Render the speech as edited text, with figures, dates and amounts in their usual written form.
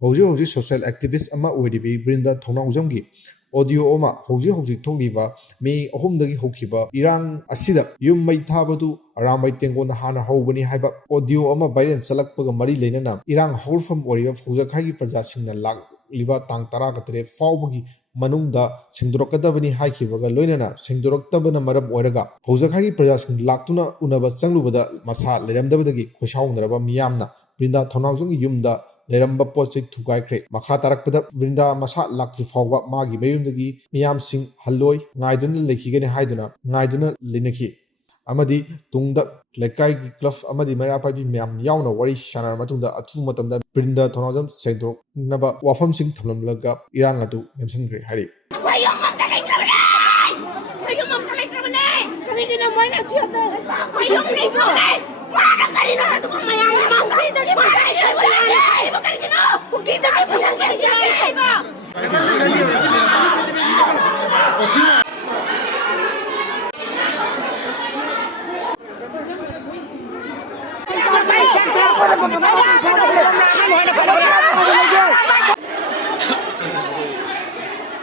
Hojik hojik social activist ama oiribi Brinda thongnawjamgi audio ama hojik thokliba me ahumdagi hokhiba irang asida yum mai thabadu aramai tengon hana hobani haiba audio ama viral chalakpaga mari leinana irang horfam oriba phaujakhagi praja singna lak liba tang 13 faubagi manungda singdorokadabani haikhibaga loinana singdoroktabana maram oiraga phaujakhagi praja sing laktuna unaba changlubada masa leramdabadagi Khoisaonaraba Meeyamna Brinda thongnawjamgi yumda leramba pochik thugaikre makha tarakpada Brinda masa lakti fawba magi mayumdagi miyam sing halloi ngaiduna lekhigani haiduna ngaiduna linaki amadi tungda lekai gi club amadi mera pabi miyam yauna wari shanar matungda athu matamda Brinda thonajam sedok naba wafam sing thamlamlaga irang adu nemsingre hari